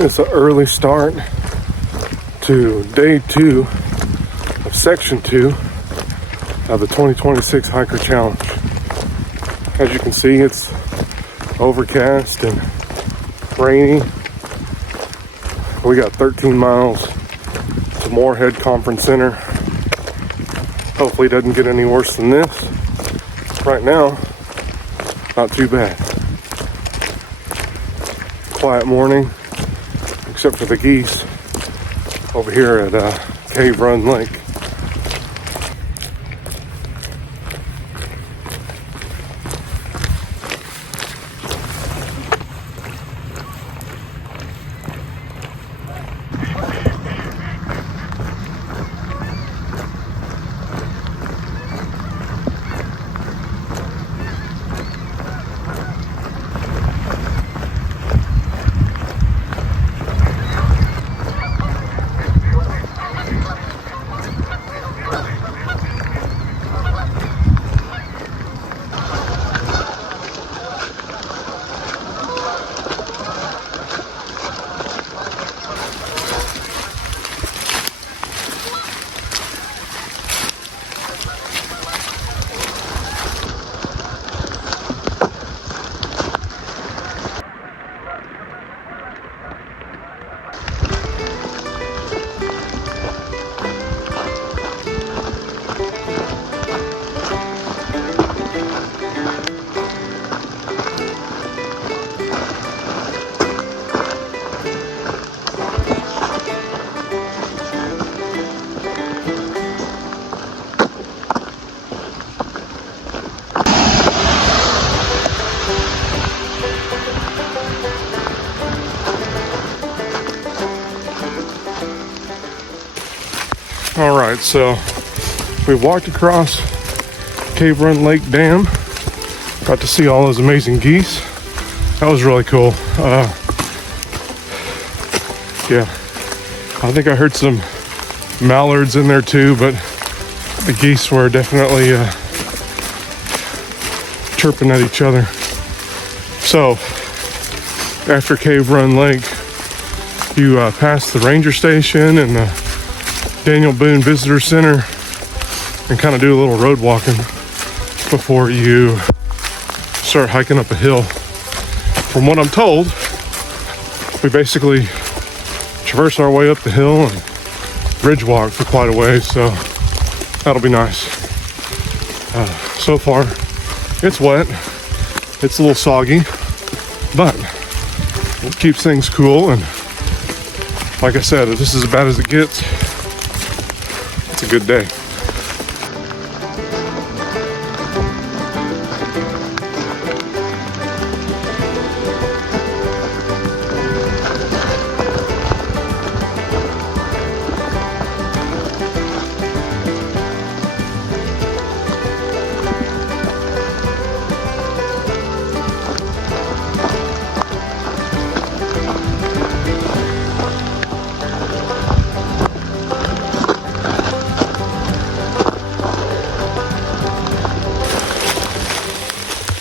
It's an early start to day 2 of section 2 of the 2026 Hiker Challenge. As you can see, it's overcast and rainy. We got 13 miles to Morehead Conference Center. Hopefully it doesn't get any worse than this. Right now, not too bad. Quiet morning, except for the geese over here at Cave Run Lake. All right, so we walked across Cave Run Lake Dam. Got to see all those amazing geese. That was really cool. Yeah, I think I heard some mallards in there too, but the geese were definitely chirping at each other. So after Cave Run Lake, you pass the ranger station and the Daniel Boone Visitor Center and kind of do a little road walking before you start hiking up a hill. From what I'm told, we basically traverse our way up the hill and ridge walk for quite a ways, so that'll be nice. So far, it's wet, it's a little soggy, but it keeps things cool, and like I said, if this is as bad as it gets, it's a good day.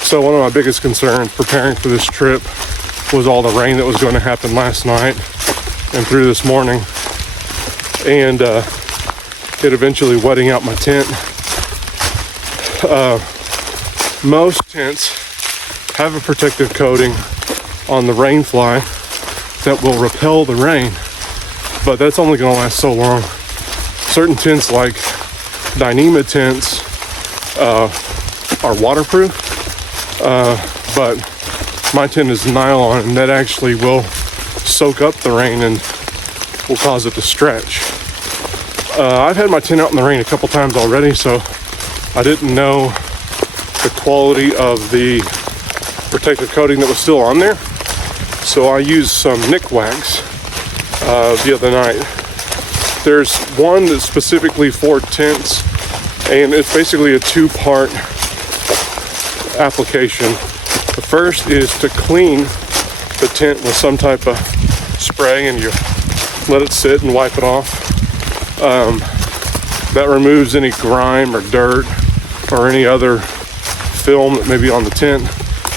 So one of my biggest concerns preparing for this trip was all the rain that was going to happen last night and through this morning, and it eventually wetting out my tent. Most tents have a protective coating on the rain fly that will repel the rain, but that's only going to last so long. Certain tents, like Dyneema tents, are waterproof. But my tent is nylon, and that actually will soak up the rain and will cause it to stretch. I've had my tent out in the rain a couple times already, so I didn't know the quality of the protective coating that was still on there. So I used some Nick Wax the other night. There's one that's specifically for tents, and it's basically a 2-part application. The first is to clean the tent with some type of spray, and you let it sit and wipe it off. That removes any grime or dirt or any other film that may be on the tent,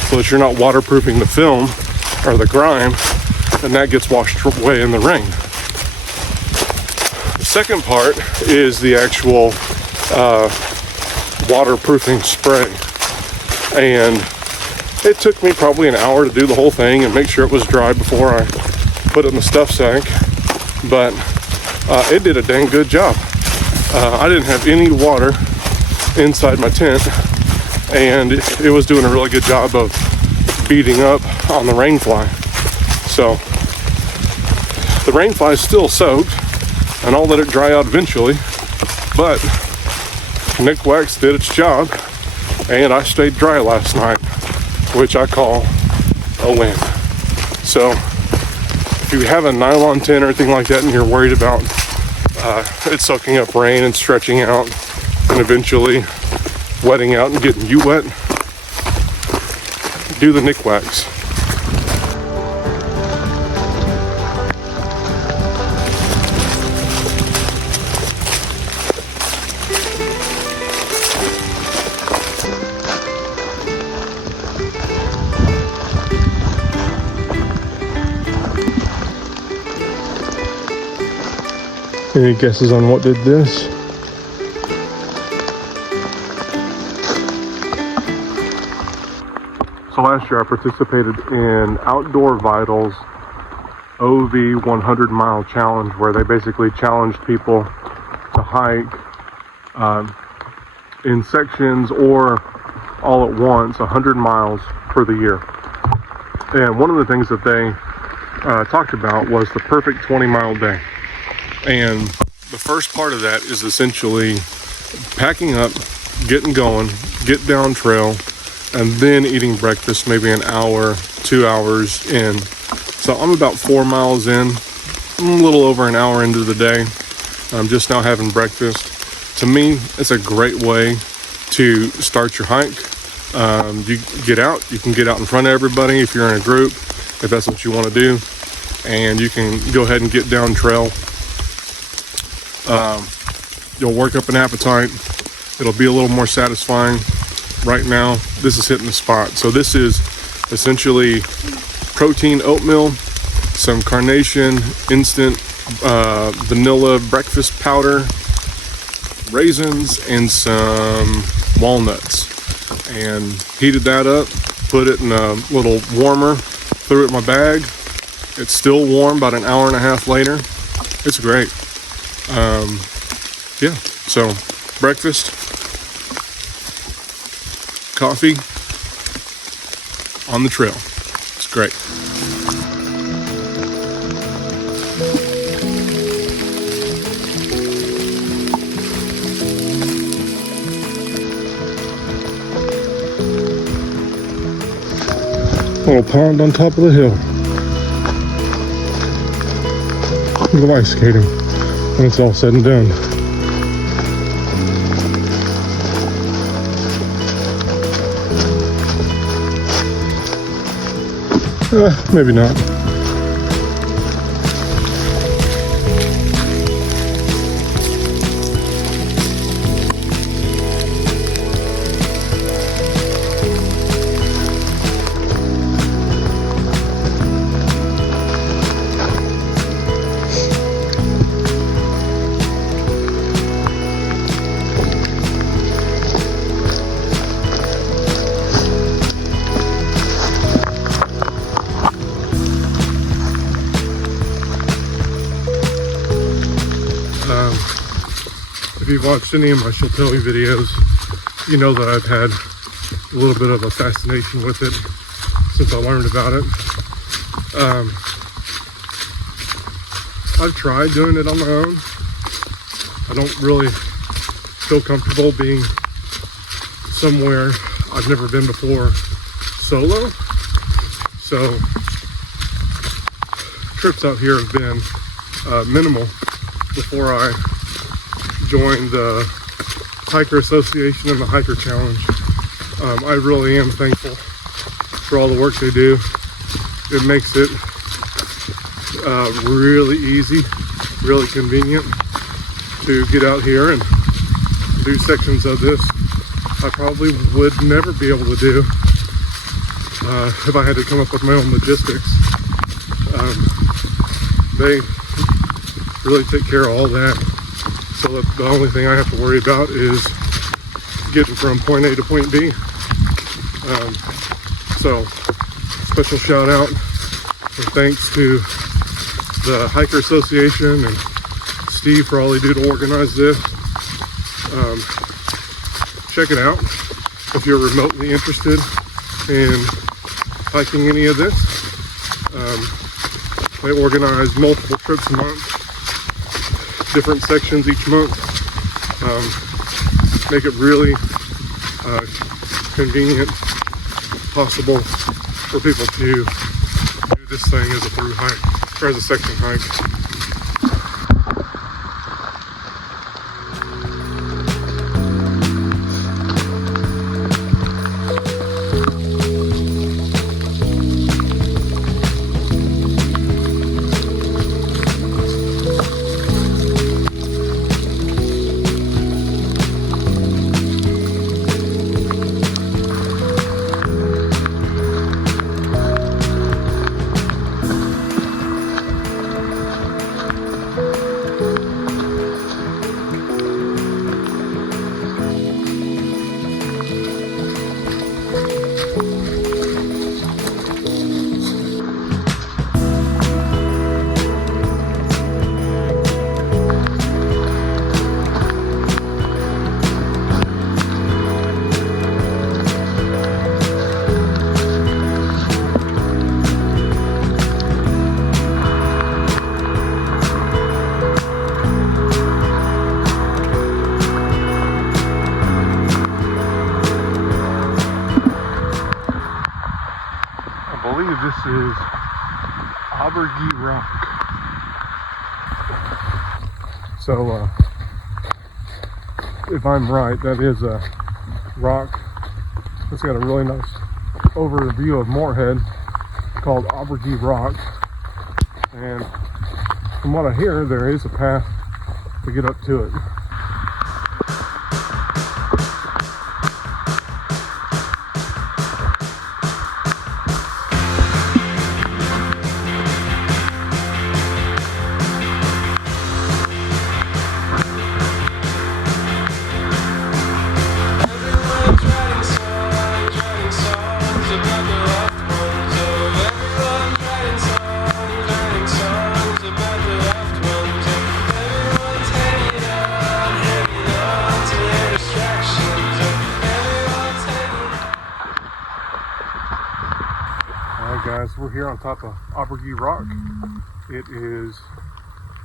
so that you're not waterproofing the film or the grime, and that gets washed away in the rain. The second part is the actual waterproofing spray, and it took me probably an hour to do the whole thing and make sure it was dry before I put it in the stuff sack, but it did a dang good job. I didn't have any water inside my tent, and it was doing a really good job of beating up on the rain fly. So the rain fly is still soaked, and I'll let it dry out eventually, but Nick Wax did its job, and I stayed dry last night, which I call a win. So if you have a nylon tent or anything like that and you're worried about it soaking up rain and stretching out and eventually wetting out and getting you wet, do the Nick Wax. Any guesses on what did this? So last year I participated in Outdoor Vitals OV 100 Mile Challenge, where they basically challenged people to hike in sections or all at once 100 miles for the year. And one of the things that they talked about was the perfect 20-mile day. And the first part of that is essentially packing up, getting going, get down trail, and then eating breakfast maybe an hour, 2 hours in. So I'm about 4 miles in, a little over an hour into the day. I'm just now having breakfast. To me, it's a great way to start your hike. You get out, you can get out in front of everybody if you're in a group, if that's what you want to do, and you can go ahead and get down trail. You'll work up an appetite. It'll be a little more satisfying. Right now, this is hitting the spot. So this is essentially protein oatmeal, some Carnation instant vanilla breakfast powder, raisins, and some walnuts. And heated that up, put it in a little warmer, threw it in my bag. It's still warm about an hour and a half later. It's great. Yeah, so breakfast, coffee, on the trail. It's great. Little pond on top of the hill. Go ice skating when it's all said and done. Maybe not. If you've watched any of my Sheltowee videos, you know that I've had a little bit of a fascination with it since I learned about it. I've tried doing it on my own. I don't really feel comfortable being somewhere I've never been before solo. So trips out here have been minimal before I joined the Hiker Association and the Hiker Challenge. I really am thankful for all the work they do. It makes it really easy, really convenient to get out here and do sections of this I probably would never be able to do if I had to come up with my own logistics. They really take care of all that, so that the only thing I have to worry about is getting from point A to point B. So special shout out and thanks to the Hiker Association and Steve for all they do to organize this. Check it out if you're remotely interested in hiking any of this. They organize multiple trips a month, different sections each month. Make it really convenient, possible for people to do this thing as a through hike or as a section hike. This is Amburgey Rock. So, if I'm right, that is a rock that's got a really nice overview of Morehead called Amburgey Rock. And from what I hear, there is a path to get up to it. Guys, we're here on top of Amburgey Rock. It is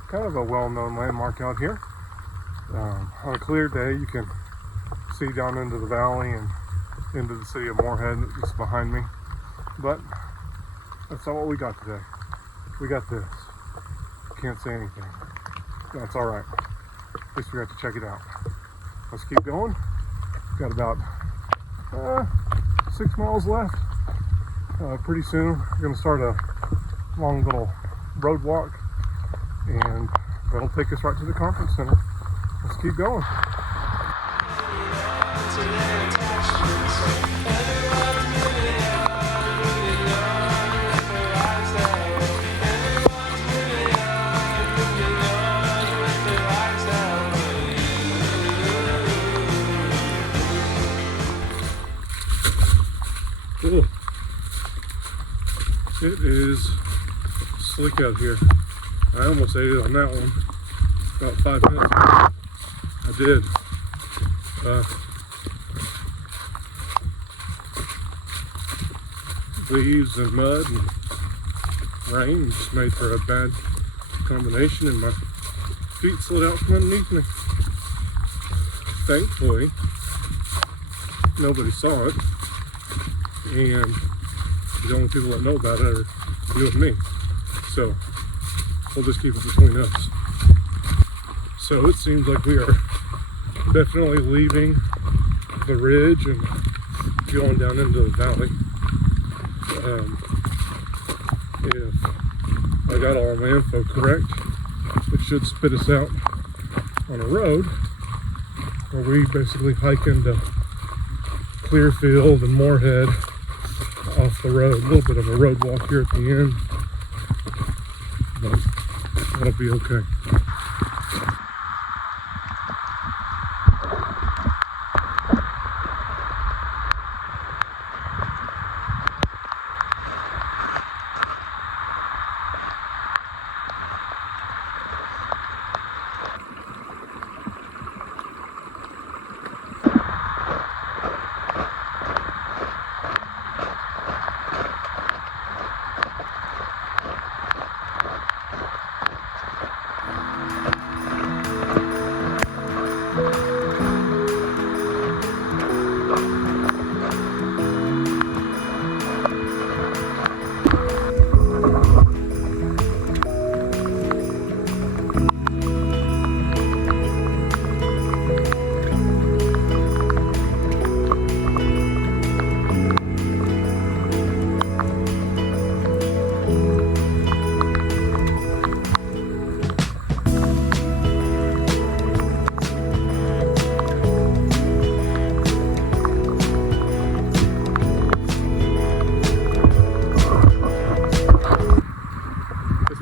kind of a well-known landmark out here. On a clear day, you can see down into the valley and into the city of Morehead that's behind me. But that's not what we got today. We got this. Can't say anything. That's all right. At least we got to check it out. Let's keep going. Got about 6 miles left. Pretty soon we're going to start a long little road walk, and that'll take us right to the conference center. Let's keep going. Cool. It is slick out here. I almost ate it on that one about 5 minutes ago. I did. Leaves and mud and rain just made for a bad combination, and my feet slid out from underneath me. Thankfully, nobody saw it, and the only people that know about it are you and me. So we'll just keep it between us. So it seems like we are definitely leaving the ridge and going down into the valley. If I got all my info correct, it should spit us out on a road where we basically hike into Clearfield and Morehead off the road. A little bit of a road walk here at the end. That'll be okay.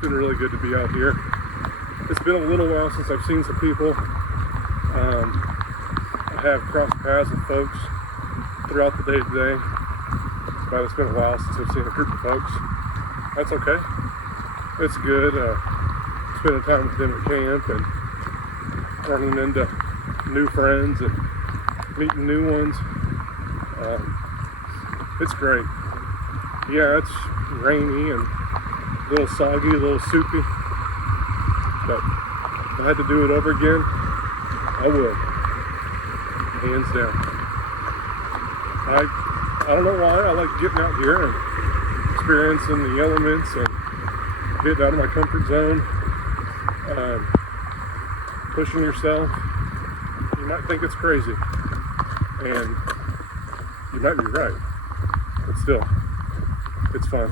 Really good to be out here. It's been a little while since I've seen some people. I have crossed paths with folks throughout the day today, but it's been a while since I've seen a group of folks. That's okay. It's good. Spending time with them at camp and running into new friends and meeting new ones. It's great. Yeah, it's rainy and a little soggy, a little soupy, but if I had to do it over again, I would, hands down. I don't know why, I like getting out here and experiencing the elements and getting out of my comfort zone, pushing yourself. You might think it's crazy, and you might be right, but still, it's fun.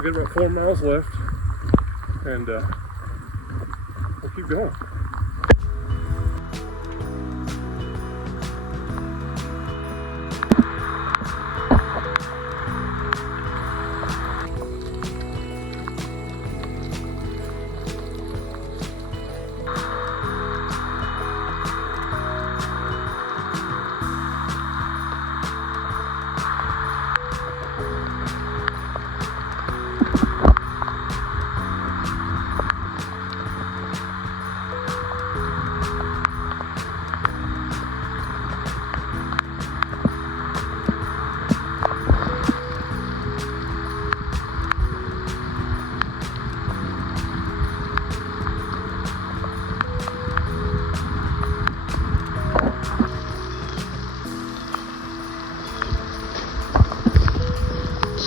I got about 4 miles left, and we'll keep going.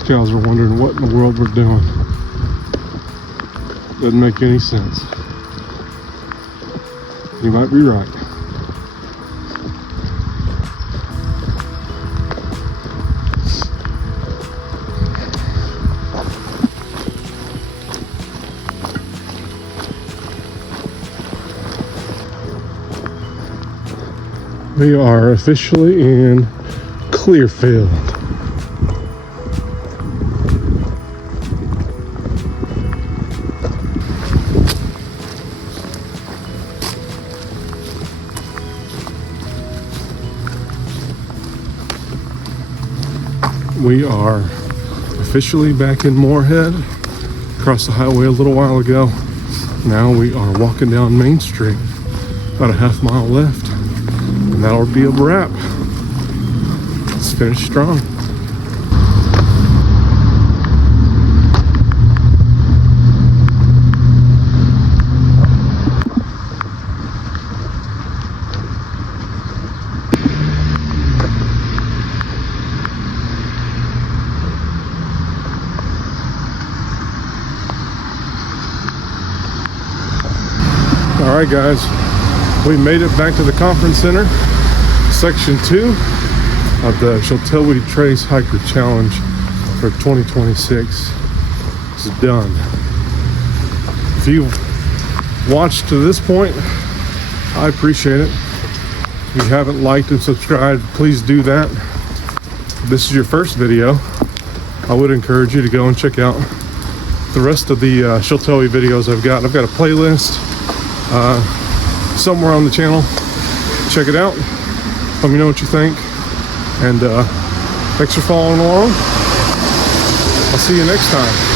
Cows are wondering what in the world we're doing. Doesn't make any sense. You might be right. We are officially in Clearfield. We are officially back in Morehead. Crossed the highway a little while ago. Now we are walking down Main Street. About a half mile left, and that'll be a wrap. Let's finish strong. All right, guys, we made it back to the conference center. Section 2 of the Sheltowee Trace Hiker Challenge for 2026 is done. If you've watched to this point, I appreciate it. If you haven't liked and subscribed, please do that. If this is your first video, I would encourage you to go and check out the rest of the Sheltowee videos I've got. I've got a playlist somewhere on the channel. Check it out. Let me know what you think. And thanks for following along. I'll see you next time.